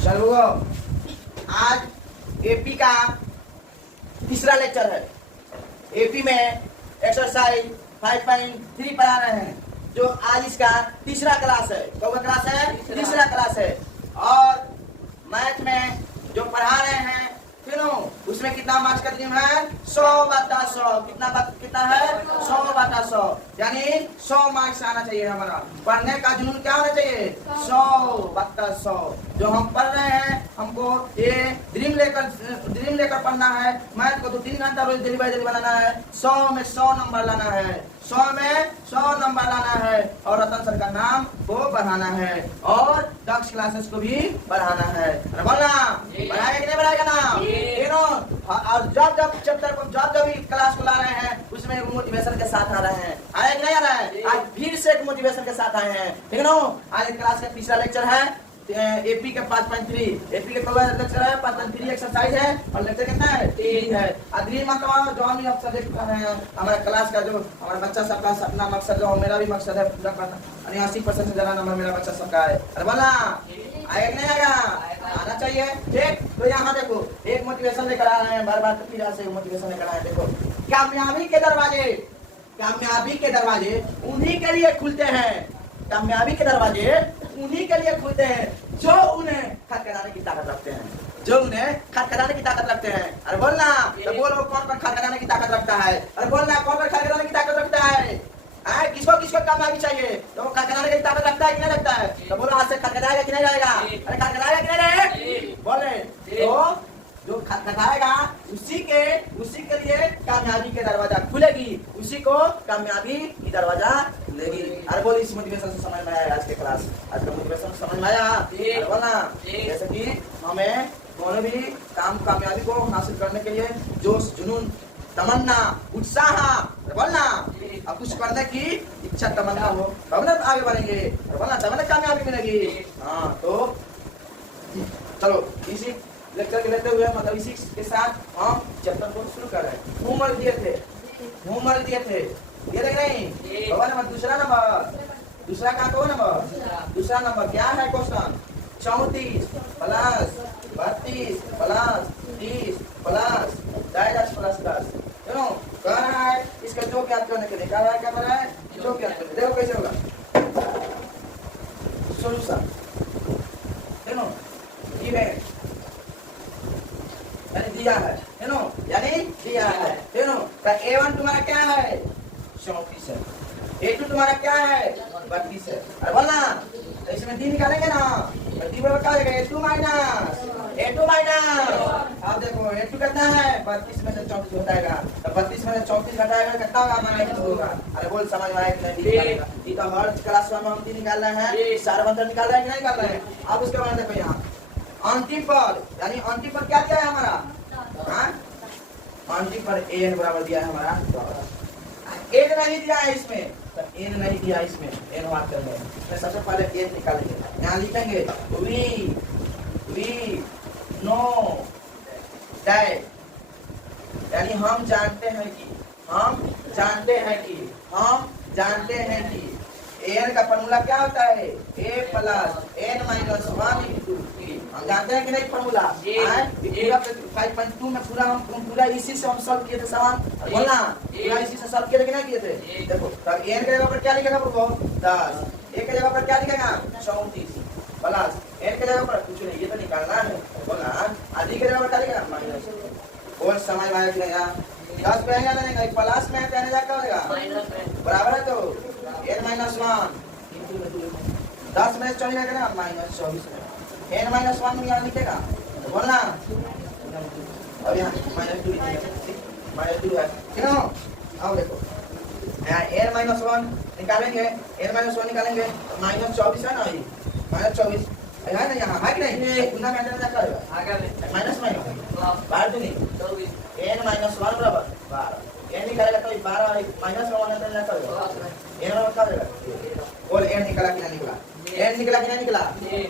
चलो आज एपी का तीसरा लेक्चर है। एपी में एक्सरसाइज 5.3 पढ़ा रहे हैं, जो आज इसका तीसरा क्लास है। कौन सा क्लास है? तीसरा क्लास है। और मैथ में जो पढ़ा रहे हैं तीनों, उसमें कितना मार्क्स का ड्रीम है? 100/100। कितना है? 100/100, यानी 100 मार्क्स आना चाहिए। हमारा पढ़ने का जुनून क्या होना चाहिए? 100/100। जो हम पढ़ रहे हैं, हमको ये ड्रीम लेकर पढ़ना है। मैथ को तो 3 घंटा रोज डेली बाई डेली बनाना है। 100 में 100 नंबर लाना है, 100 में 100 नंबर लाना है, और रतन सर का नाम को बढ़ाना है, और दक्ष क्लासेस को भी बढ़ाना है। बोलना बढ़ाएगा कि नहीं बढ़ाएगा नाम? और जब चैप्टर को जब क्लास को ला रहे हैं, उसमें एक मोटिवेशन के साथ आ रहे हैं। आया कि नहीं आ रहा है? आज फिर से एक मोटिवेशन के साथ आए हैं, ठीक है ना? आज क्लास का तीसरा लेक्चर है एपी के 5.3। एपी के लेक्चर है 5.3 एक्सरसाइज है, और लेक्चर कितना है? 3 है। अग्रिम मतलब जो हम सब्जेक्ट कर रहे हैं, हमारे क्लास का जो हमारा बच्चा सबका अपना मकसद, जो मेरा भी मकसद है पूरा करना, 80% से ज्यादा नंबर मेरा बच्चा सबका है। अरे बोला आएगा कि नहीं आएगा? आना चाहिए, ठीक? तो यहाँ देखो एक मोटिवेशन लेकर आ रहे हैं, बार फिर से मोटिवेशन लेकर आए। देखो, कामयाबी के दरवाजे उन्हीं के लिए खुलते हैं। कामयाबी के दरवाजे उन्हीं के लिए खुलते हैं जो उन्हें खटखटाने की ताकत रखते हैं। अरे बोलना, तो बोलो कौन खटखटाने की ताकत रखता है? अरे बोलना कौन खटखटाने की ताकत रखता है? किसको कामयाबी चाहिए? तो वो खटखटाने की ताकत रखता है कि नहीं रखता है? तो बोलो आज से खटखटाएगा कि नहीं रहेगा? अरे खटखटाएगा कि नहीं रहे? बोले तो जो खटखटाएगा उसी के लिए कामयाबी के दरवाजा खुलेगी, उसी को कामयाबी की दरवाजा खुलेगी। अरे बोल, इस मोटिवेशन से समझ में आया आज के क्लास? आज का मोटिवेशन समझ में आया? अरे बोलना, जैसे कि हमें दोनों भी कामयाबी को हासिल करने के लिए जोश, जुनून, तमन्ना, उत्साह, बोलना, अब कुछ करने की इच्छा, तमन्ना हो तब ना आगे बढ़ेंगे। बोलना तब ना कामयाबी मिलेगी। हाँ, तो चलो इसी लेक्चर के लेते हुए, मतलब इसी के साथ हम चैप्टर को शुरू कर रहे हैं। होमवर्क दिए थे, ये देख नहीं नंबर दूसरा का दूसरा नंबर क्या है? क्वेश्चन 34 प्लस 32 प्लस 30 प्लस 10 कह रहा है इसका जो ज्ञात करने के लिए कह रहा है जो ज्ञात करने। देखो कैसे होगा सोल्यूशन, दिया है, A1 तुम्हारा क्या है? 34 है। A2 तुम्हारा क्या है? 32 है। अरे बोलना, इसमें D निकालेंगे ना, D बराबर क्या होगा? A2 minus. अब देखो A2 कितना है? 32 में से 34 घटाएगा, तो 32 में से 34 घटाएगा कितना होगा? -2 होगा। अरे बोल समझ में आया कि नहीं? ये तो हर क्लास में हम D निकाल रहे हैं, सारे बंदर निकाल रहे हैं कि नहीं निकाल रहे हैं? अब उसके बाद देखो यहाँ अंतिम पद, यानी अंतिम पद क्या दिया है हमारा? अंतिम पर n बराबर दिया है हमारा, n नहीं दिया है इसमें, तो n नहीं दिया इसमें, n बात कर रहे हैं। सबसे पहले n निकालेंगे, यहाँ लिखेंगे we know that, यानी हम जानते हैं कि n का फॉर्मूला क्या होता है? a plus n minus 1 into 3। हम जानते हैं कि नहीं फॉर्मूला? 5.2 में पूरा इसी से हम सॉल्व किए थे सवाल। बोलना पूरा इसी से सॉल्व किए थे कि नहीं किए थे? देखो तो n के जगह पर क्या लिखेगा? 10। a के जगह पर क्या लिखेगा? 34 प्लस n के जगह पर कुछ नहीं, ये तो निकालना है। बोलना आदि के जगह पर क्या लिखेगा? माइनस। और समझ में आया कि नहीं? 10 पे आएगा नहीं, प्लस में कहने जाकर हो जाएगा बराबर है, तो n माइनस 1 10 में 24 रहेगा ना, -24 n माइनस 1 यहाँ लिखेगा। तो बोलना अब यहाँ -2 है, ठीक है? अब देखो यहाँ n माइनस 1 निकालेंगे, -24 है ना, ये -24 है ना, यहाँ है कि नहीं? गुना में माइनस बाहर तो नहीं, n माइनस 1 बराबर 12। n निकालेगा तो 12 माइनस 1 n बराबर क्या होगा? और n निकला कि नहीं निकला? n निकला कि नहीं निकला?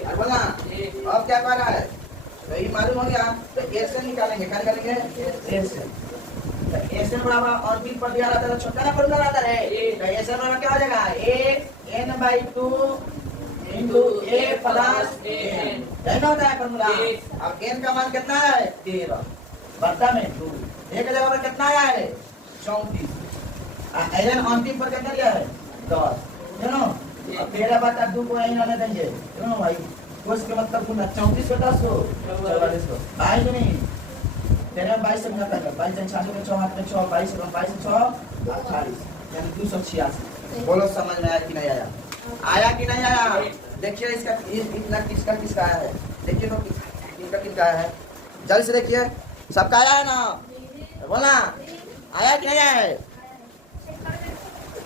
और बोलना अब क्या कर रहा है? तो ये मालूम हो गया, तो a से निकालेंगे, क्या निकालेंगे? a से। तो a से बराबर अंतिम पर दिया रहता है, छोटा ना फॉर्मूला रहता है, तो a से बराबर क्या हो जाएगा? a n/2 into a plus n, यही ना होता है फॉर्मूला। अब n का मान कितना है 13 बट्टा में 2 एक जगह पर कितना आया है 34 एन अंतिम पर कितना दिया है 10 है ना। अब 13 बटा 2 को यही आने देंगे है ना भाई। तो इसका मतलब कुल 34 को 10 को 44 को 22 नहीं 13 22 से घटा कर 22 6 में 6 हाथ में 6 22 में 22 6 28 यानी 286। बोलो समझ में आया कि नहीं आया? आया कि नहीं आया? देखिए इसका इतना किसका आया है देखिए तो किसका आया है जल्दी से देखिए। सबका आया है ना बोला आया कि नहीं आया है?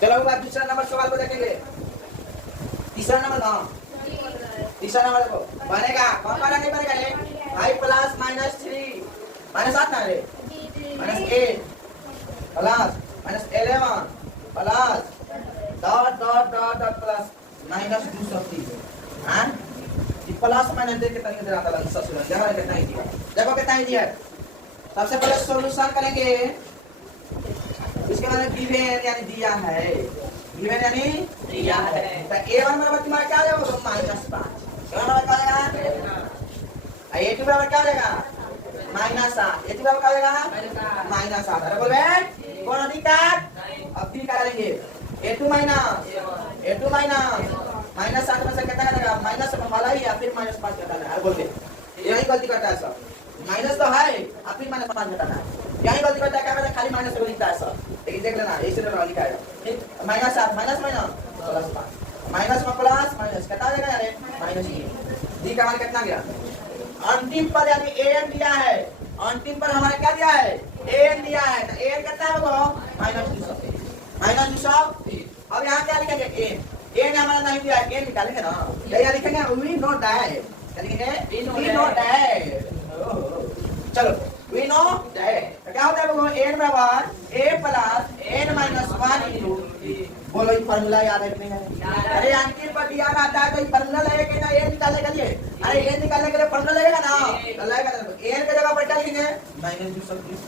चलो बात दूसरा नंबर सवाल को देखेंगे। तीसरा नंबर ना तीसरा नंबर को बनेगा कौन सा नहीं बनेगा रे 5 प्लस माइनस 3 माइनस 8 ना रे minus 8 plus minus 11 plus dot dot dot dot plus minus 230 हां ये प्लस माइनस देख के तरीके से आता है ससुर जगह कितना ही दिया देखो कितना ही दिया है। सबसे पहले सॉल्यूशन करेंगे इसके बाद गिवन यानी दिया है गिवन यानी दिया है तो a1 बराबर तुम्हारा क्या आ जाएगा तो -5 a1 बराबर क्या आ जाएगा a2 बराबर क्या आ जाएगा -8 a2 बराबर क्या आ जाएगा -8 अरे बोल बे कौन अधिक है अब भी क्या करेंगे a2 माइनस -8 में से कितना आएगा माइनस वाला ही या फिर -5 घटाना है बोल दे यही गलती करता है सब माइनस तो है और फिर -5 घटाना है यही गलती करता है क्या करता है खाली माइनस को लिखता है सब लेकिन देख लेना ऐसे ना लिखा है ठीक -8 माइनस प्लस 5 माइनस में प्लस माइनस कितना आ जाएगा यार -3 डी का मान कितना गया अंतिम पर यानी an दिया है अंतिम पर हमारा क्या दिया है an दिया है तो an कितना होगा -200 अब यहाँ क्या लिखेंगे an हमारा नहीं दिया है an निकालेंगे ना क्या लिखेंगे we know that क्या लिखेंगे we know that चलो we know that तो क्या होता है लोगों n बराबर a plus n minus 1 into बोलो ये फार्मूला याद है कि नहीं? अरे अंतिम पर दिया रहता है तो ये फार्मूला लगेगा ना n निकालने के लिए अरे n निकालने के लिए फार्मूला लगेगा ना तो लगेगा n की जगह पर क्या लिखेंगे -230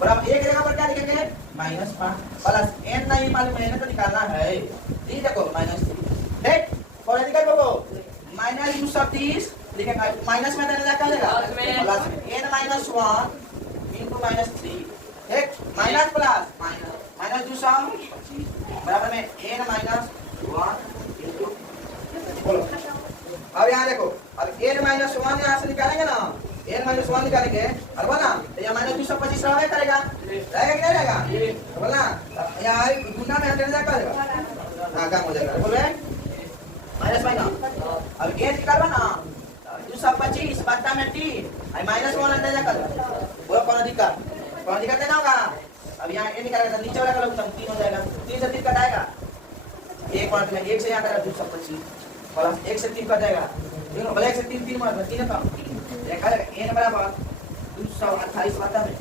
बराबर एक जगह पर क्या लिखेंगे -5 प्लस n नहीं मालूम है तो निकालना है ये देखो -3 देख और निकाल को -230 लिखेंगे माइनस में देने क्या जाएगा प्लस n -1 इनटू -3 ठीक माइनस प्लस माइनस 200 बराबर में n -1 इनटू बोलो अब यहाँ देखो अब n -1 यहाँ से निकालेंगे ना n -1 निकालेंगे और बोला तो यहाँ -225 रहा करेगा रहेगा कि नहीं रहेगा तो बोला यहाँ गुना में हटेगा क्या करेगा हाँ काम हो जाएगा बोल रहे -1 अब n निकालवा ना 225 बट्टा में 3 -1 अंदर कर बोलो कौन अधिकार देना होगा। अब यहाँ ए निकालेगा तो नीचे वाला का लघुत्तम 3 हो जाएगा 3 से 3 कटाएगा एक मिनट में 1 से यहाँ करेगा 225 प्लस 1 से 3 कट जाएगा देखो भले 1 से 3 3 मिनट में 3 का ये करेगा n बराबर 228 बट्टा में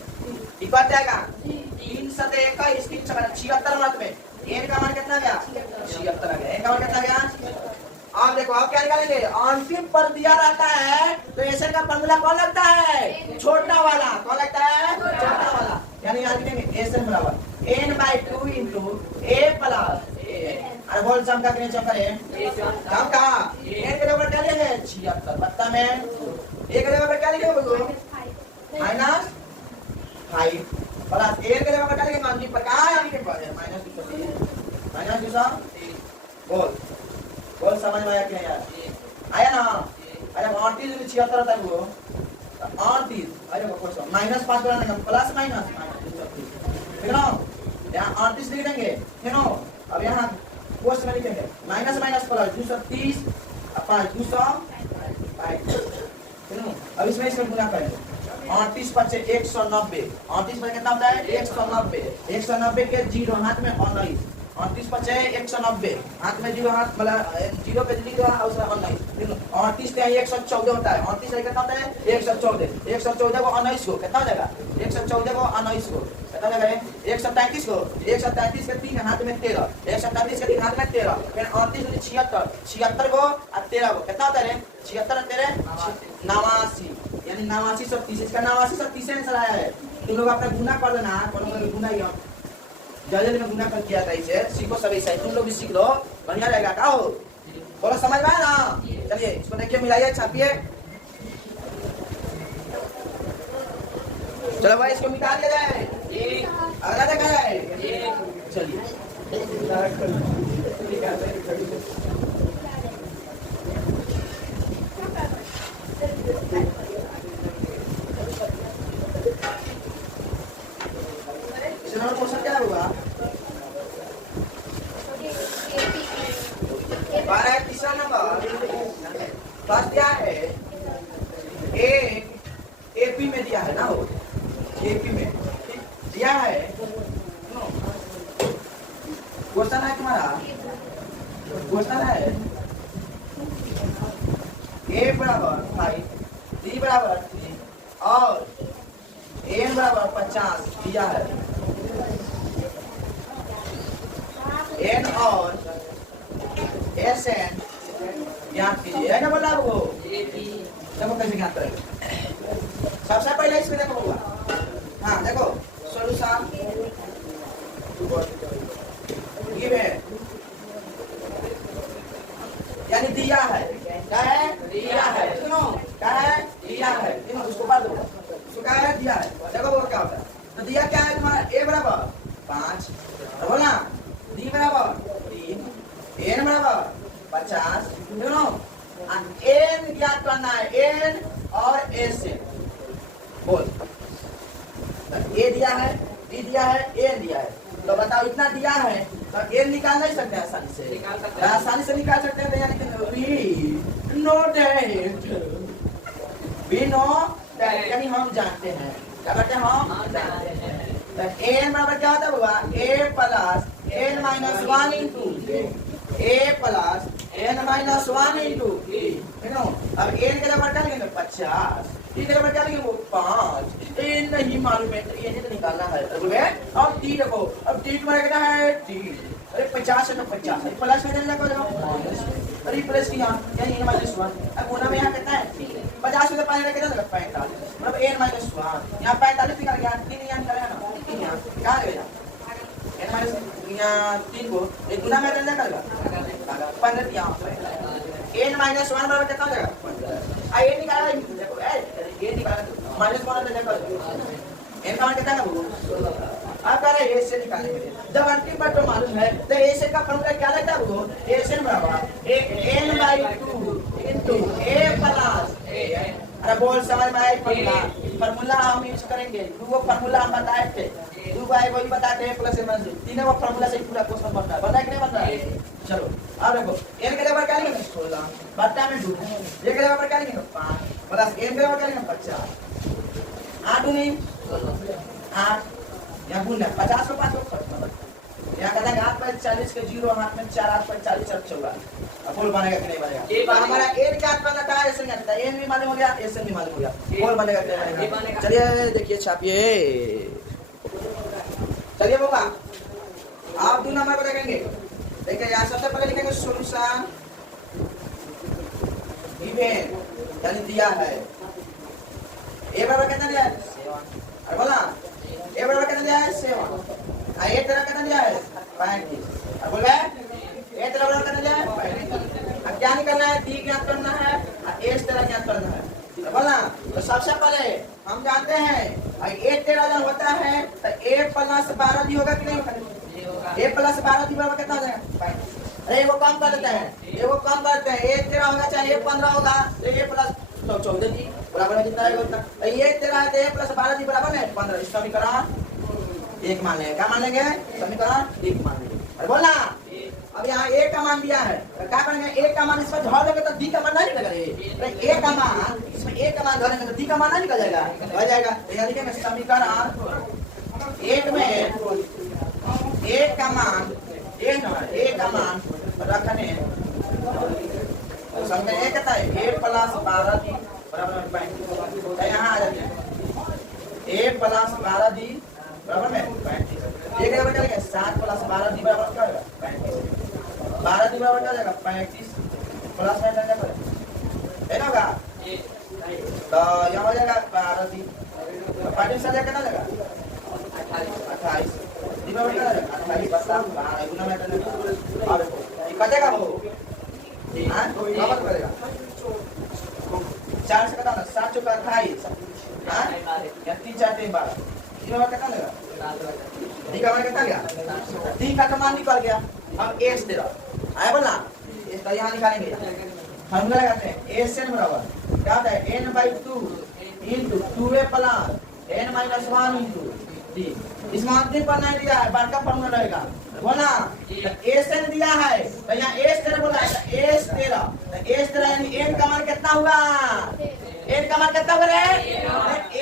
ये कट जाएगा 3 से 21 3 से 76 मिनट में n का मान कितना गया 76 आ गया n का मान कितना गया। अब देखो अब क्या निकालेंगे अंतिम पर दिया रहता है तो ऐसे का फार्मूला कौन लगता है छोटा वाला कौन लगता है छोटा वाला यानी यहाँ लिखेंगे एस बराबर n/2 इनटू a प्लस अरे बोल सम का कितने चक्कर है कम का n के बराबर क्या लिखेंगे 76 बत्ता में a के बराबर क्या लिखेंगे बोलो -5 प्लस a के बराबर क्या लिखेंगे अंतिम पर कहां है लिखेंगे -200 बोल समझ में आया कि नहीं आया ना अरे 38 में 76 होता है वो 38 अरे वो क्वेश्चन -5 बनाना प्लस माइनस ठीक है ना यहाँ 38 लिख देंगे ठीक है अब यहाँ क्वेश्चन में लिखेंगे माइनस प्लस 230 5 200 अब इसमें गुना करेंगे 38 पर 190 38 पर कितना होता है 190 के 0 हाथ में 19 38 पर 190 हाथ में 0 हाथ मतलब 0 पे लिख रहा है उसका 19 38 से 114 होता है 38 से कितना होता है 114 को 19 को कितना हो जाएगा 114 को 19 को कितना हो जाएगा 137 को 137 के 3 हाथ में 13 137 के 3 हाथ में 13 फिर 38 में 76 को और 13 को कितना होता है 76 13 89 यानी 89 सब 30 इसका 89 सब 30 आंसर आया है। तुम लोग अपना गुना कर देना कोनो गुना ही जल्दी में गुना कर किया था इसे सीखो सभी सही तुम लोग भी सीख लो बढ़िया रहेगा का हो बोलो समझ में आया ना चलिए इसको देखिए मिलाइए छापिए चलो भाई इसको मिटा दिया जाए, अगला देखा जाए। चलिए इसमें क्वेश्चन क्या होगा? 12 तीसरा नंबर फर्स्ट क्या है? एक एपी में दिया है ना, वो एपी में दिया है। क्वेश्चन है तुम्हारा, क्वेश्चन है ए बराबर 5, डी बराबर 3 और एन बराबर 50 दिया है। एन और एस एन ज्ञात कीजिए, है ना बोला वो? देखो कैसे ज्ञात करेंगे। सबसे पहले इसमें देखो होगा, हाँ देखो सॉल्यूशन ये है, यानी दिया है, क्या है? दिया है। सुनो क्या है? दिया है। सुनो उसको पढ़ दो, उसको क्या है? दिया है। देखो वो क्या होता है, तो दिया क्या है तुम्हारा? ए बराबर 5, बोला डी बराबर 3, एन बराबर 50, सुनो एन ज्ञात करना है, एन और एस एन बोल। ए दिया है, डी दिया है, एन दिया है, तो बताओ इतना दिया है तो एन निकाल नहीं सकते आसानी से? आसानी से निकाल सकते हैं, यानी know that, we know that, यानी हम जानते हैं। क्या करते हैं? हम जानते हैं। तो एन बराबर क्या होता है बाबा? ए plus N minus 1 into a plus N minus 1 into अब एन के नंबर क्या लिखेंगे? 50, टी के नंबर क्या लिखेंगे? वो 5। एन नहीं मालूम है, एन तो निकालना है। और टी देखो, अब टी तुम्हारा कितना है? टी। अरे 50 है तो 50 है, प्लस में देखो देखो, अरे प्लस की यहाँ एन माइनस 1, अब कोना में यहाँ कितना है? 50 में तो पानी कितना लगा? 45, मतलब एन माइनस 1 यहाँ 45 निकाल गया, 3 यहाँ निकालेगा ना, 3 यहाँ क्या आएगा? एन माइनस यहाँ 3 को एक गुना में कितना निकालेगा? 15 यहाँ पे एन माइनस 1 बराबर कितना हो जाएगा? 15। आ एन निकाला, देखो ए निकाला माइनस 1 तो देखो एन का मान कितना है वो? अब कह रहे ए से निकालेंगे, जब अंतिम बात तो मालूम है तो ए से का फॉर्मूला क्या लगता है? वो ए से बराबर n by 2 into a plus a. अरे बोल समझ में आया? फॉर्मूला हम यूज करेंगे, वो फॉर्मूला हम बताए थे, दो बार वही बताते हैं, प्लस माइनस तीनों वो फॉर्मूला से पूरा क्वेश्चन बनता है, बताया कि नहीं बनता है? चलो अब देखो एन के बराबर क्या लिखेंगे? 16 बट्टा में 2, ए के बराबर क्या लिखेंगे? 5 प्लस एन के बराबर क्या लिखेंगे? 50, 8 नहीं 8 यहाँ गुण है, 50 को 5 को खत्म, यहाँ कहता है हाथ पर 40 के 0, हाथ में 4, हाथ पर 40 और 14, अब बोल बनेगा कि नहीं बनेगा? हमारा एन क्या बनता है? एस एन बनता है, एन भी मालूम हो गया, एस एन भी मालूम हो गया, बोल बनेगा कि नहीं बनेगा? चलिए देखिए छापिए, चलिए बाबा आप 2 नंबर को देखेंगे। देखिए यहाँ सबसे पहले लिखेंगे सॉल्यूशन गिवन, यानी दिया है। ए बराबर कितना दिया है? 7, और बोला ए बराबर कितना दिया है? 7। ए तरह कितना दिया है? 35, और बोल रहे ए तरह बराबर कितना दिया है? 35। अब क्या निकालना है? डी ज्ञात करना है और एस तरह ज्ञात करना है, तो बोला तो सबसे पहले हम जानते हैं ए तेरह जब होता है तो ए प्लस 12 डी होगा कि नहीं होगा? ए प्लस 12 डी बराबर कितना हो जाएगा? अरे वो कम कर देते हैं, ये वो कम करते हैं, ए 13 होगा चाहे ए 15 होगा, तो ए प्लस 14 डी बराबर है कितना आएगा उतना? ये 13 है तो ए प्लस 12 डी बराबर है 15। इस समीकरण 1 मान लेंगे, क्या मान लेंगे? समीकरण 1 मान लेंगे। अरे बोला अब यहाँ ए का मान दिया है, क्या करेंगे? ए का मान इसमें धर देंगे तो डी का मान नहीं निकलेगा। ए का मान इसमें ए का मान धरेंगे तो डी का मान नहीं निकल जाएगा, हो जाएगा। यानी लिखेंगे समीकरण 1 में ए का मान ए का मान रखने समझे ए कहता है ए प्लस 12 डी बराबर 35, यहाँ आ जाते हैं ए प्लस 12 डी बराबर में 35, ये क्या बचेगा? 7 प्लस 12 डी बराबर क्या होगा? 35, 12 डी बराबर क्या हो जाएगा? 35 प्लस में क्या करें? है ना होगा, तो यहाँ हो जाएगा 12 डी 35 से कितना जाएगा? 28 डी बराबर क्या हो जाएगा? 28 बस 12 गुना में करना, अब ये कटेगा वो हाँ कवर करेगा 4 से कितना? 7 चौका 28 या 3 4 3 12 3 बार कितना लगा डी का मान कितना गया डी का मान निकल गया अब x दे रहा आया बोलना इस तो यहाँ निकालेंगे फॉर्मूला लगाते हैं SN बराबर क्या होता है n/2 into 2a plus n-1 into d इस मानते पर नहीं दिया है बड़का फॉर्मूला रहेगा बोला SN दिया है तो यहाँ S तेरा बोला है S तेरा यानी n का मान कितना हुआ n का मान कितना होगा रे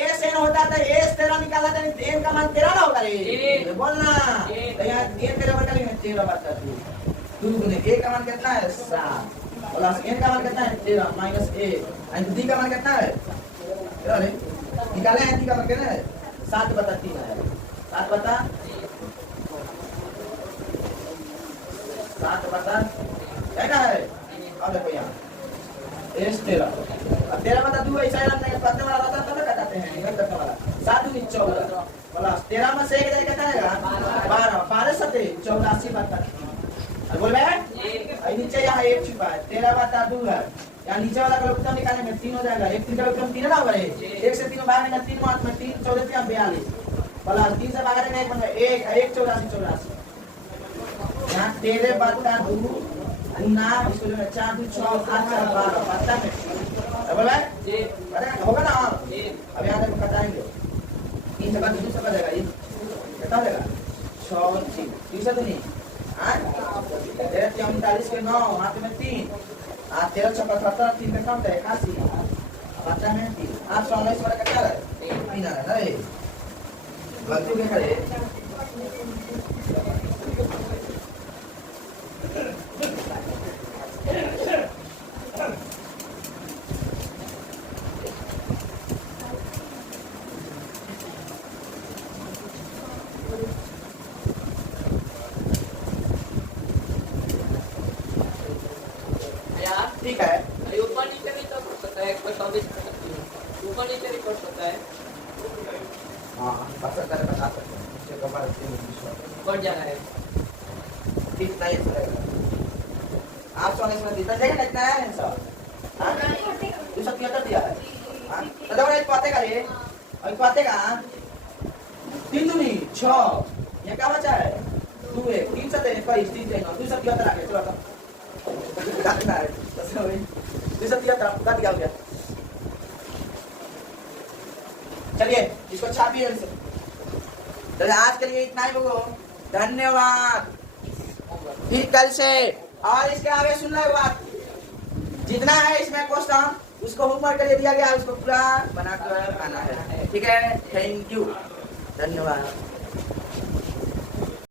SN होता था S तेरा निकाला था n का मान तेरा ना होगा रे बोलना तो यहाँ n तेरा बटा लेंगे 13/2 गुने a का मान कितना है 7 प्लस n का मान कितना है 13 माइनस a एंड d का मान कितना है अरे निकाले हैं d का मान कितना है 7/3 है 7/3 क्या है अब देखो यहाँ S 13 अब 13/2 ऐसा है ना पढ़ने वाला रहता तो बताते हैं निकल करने वाला 7 दूनी 14 प्लस 13 में से एक जगह कितना आएगा 12 12 7 84/3 अब बोल रहे नीचे यहाँ एक छुपा है 13/2 है यहाँ नीचे वाला का उत्तर निकालने में 3 हो जाएगा 1 3 का उत्तर 3 ना होगा 1 से 3 भाग में 3 मार्क में 3 14 42 प्लस 3 से भाग में 1 बन 1 84 यहाँ 13/2 ना इसको जो 4 2 6 8 4 12 पता है बोल रहे जी होगा ना अब यहाँ देखो बताएंगे 3 से 2 से जाएगा ये कितना देगा 6 3 तीसरा तो नहीं 39 के 9 हाथ में 3 13 6 17 3 में कम है 81 पता है 3 819 वाला कितना है 3 आ रहा है गलती क्या करे ठीक है ऊपर नीचे नहीं तो कर सकता है कोई 24 कर सकती है ऊपर नीचे नहीं कर सकता है हाँ बता सकते हैं बढ़ जाना है कितना ये रहेगा आप सोने में देता जाएगा कितना है आंसर हां 273 दिया है हां तो देखो एक पाते का ये और पाते का 3 दूनी 6 ये क्या बचा है 2 1 3 7 21 3 9 273 आ गया चलो काटना है तो भाई 273 काट दिया हो गया चलिए इसको छापिए तो आज के लिए इतना ही लोगों धन्यवाद फिर कल से और इसके आगे सुनना है बात जितना है इसमें क्वेश्चन उसको होमवर्क के लिए दिया गया उसको पूरा बनाकर आना है ठीक है थैंक यू धन्यवाद